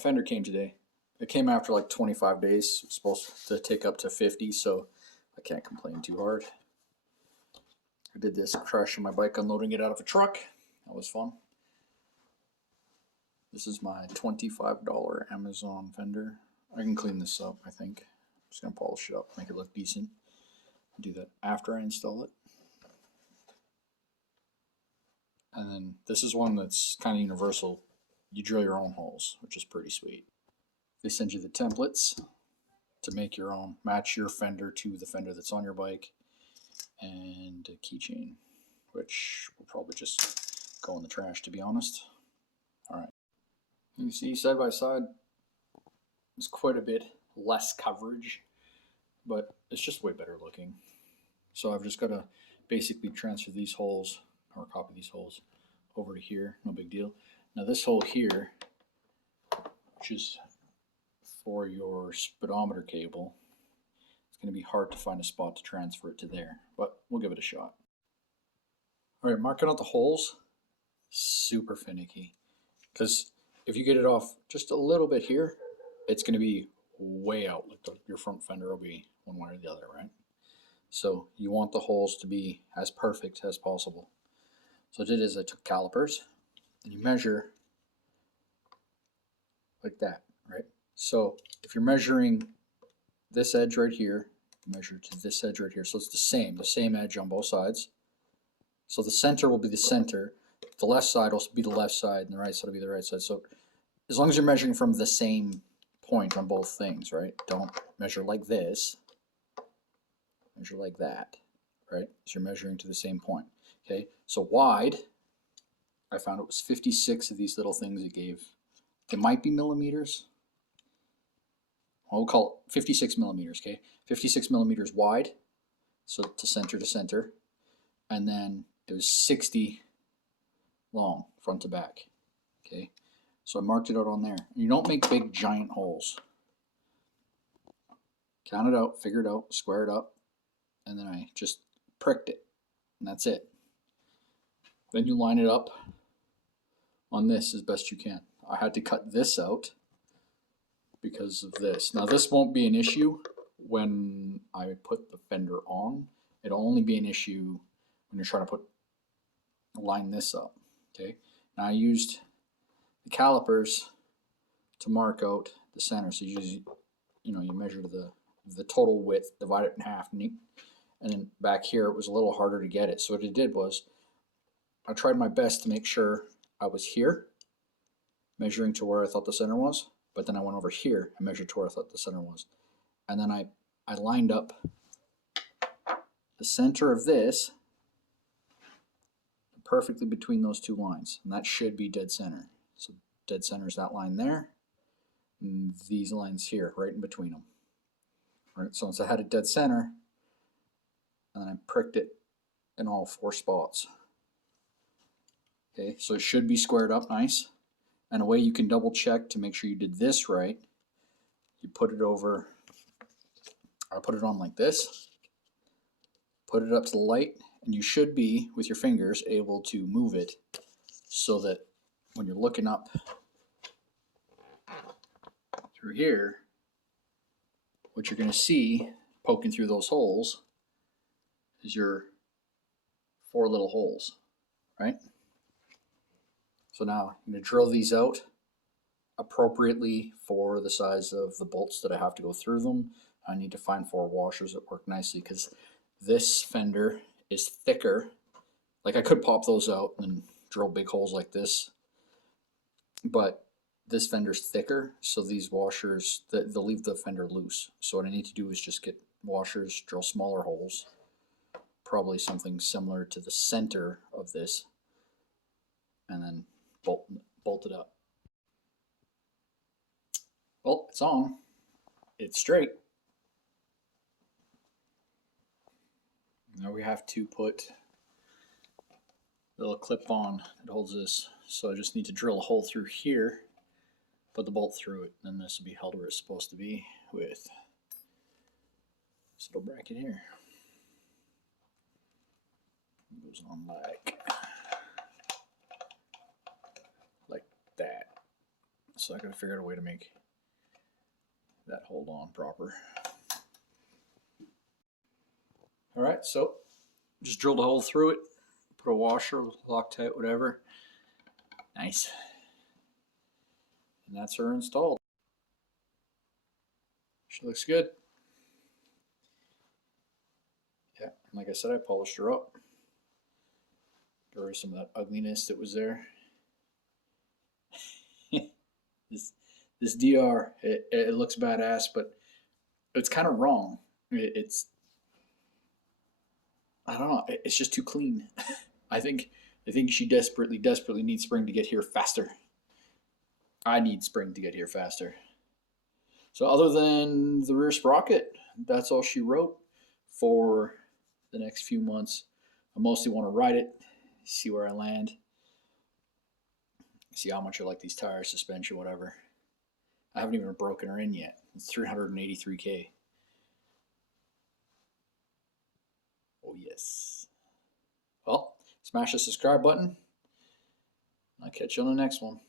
fender came today. It came after like 25 days. It's supposed to take up to 50, so I can't complain too hard. I did this crashing my bike, unloading it out of a truck. That was fun. This is my $25 Amazon fender. I can clean this up, I think. I'm just going to polish it up, make it look decent. I'll do that after I install it. And then this is one that's kind of universal. You drill your own holes, which is pretty sweet. They send you the templates to make your own, match your fender to the fender that's on your bike, and a keychain, which will probably just go in the trash, to be honest. All right. You see, side by side, there's quite a bit less coverage, but it's just way better looking. So I've just got to basically transfer these holes, or copy these holes, over to here. No big deal. Now this hole here, which is for your speedometer cable, it's going to be hard to find a spot to transfer it to there, but we'll give it a shot. All right, marking out the holes, super finicky, because if you get it off just a little bit here, it's going to be way out. Like your front fender will be one way or the other, right? So you want the holes to be as perfect as possible. So what I did is I took calipers and you measure like that, right? So if you're measuring this edge right here, measure to this edge right here. So it's the same edge on both sides. So the center will be the center, the left side will be the left side, and the right side will be the right side. So as long as you're measuring from the same point on both things, right? Don't measure like this, measure like that, right? So you're measuring to the same point, okay? So wide, I found it was 56 of these little things it gave. They might be millimeters. We'll call it 56 millimeters, okay? 56 millimeters wide, so to center, and then it was 60 long, front to back, okay? So I marked it out on there. You don't make big giant holes. Count it out, figure it out, square it up, and then I just pricked it, and that's it. Then you line it up on this as best you can. I had to cut this out because of this. Now this won't be an issue when I put the fender on. It'll only be an issue when you're trying to line this up, okay? Now I used the calipers to mark out the center. So you measure the total width, divide it in half, and then back here it was a little harder to get it. So what I did was I tried my best to make sure I was here, measuring to where I thought the center was, but then I went over here and measured to where I thought the center was. And then I lined up the center of this perfectly between those two lines, and that should be dead center. So dead center is that line there, and these lines here, right in between them. All right, so once I had it dead center, and then I pricked it in all 4 spots. Okay, so it should be squared up nice. And a way you can double check to make sure you did this right, you put it over, I put it on like this, put it up to the light, and you should be, with your fingers, able to move it so that when you're looking up through here, what you're going to see poking through those holes is your 4 little holes, right? So now I'm going to drill these out appropriately for the size of the bolts that I have to go through them. I need to find 4 washers that work nicely because this fender is thicker. Like I could pop those out and drill big holes like this, but this fender's thicker, so these washers, they'll leave the fender loose. So what I need to do is just get washers, drill smaller holes, probably something similar to the center of this, and then bolt it up. Well, it's on. It's straight. Now we have to put a little clip on that holds this. So I just need to drill a hole through here, put the bolt through it, and this will be held where it's supposed to be with this little bracket here. It goes on like that. So I gotta figure out a way to make that hold on proper. All right, so just drilled a hole through it, put a washer, Loctite, whatever. Nice. And that's her installed. She looks good. Yeah, like I said, I polished her up. Got rid of some of that ugliness that was there. this DR, it looks badass, but it's kind of wrong. It's, I don't know, it's just too clean. I think she desperately needs spring to get here faster. I need spring to get here faster. So other than the rear sprocket, that's all she wrote for the next few months. I mostly want to ride it, see where I land, see how much I like these tires, suspension, whatever. I haven't even broken her in yet. It's 383K. Oh yes. Well, smash the subscribe button. I'll catch you on the next one.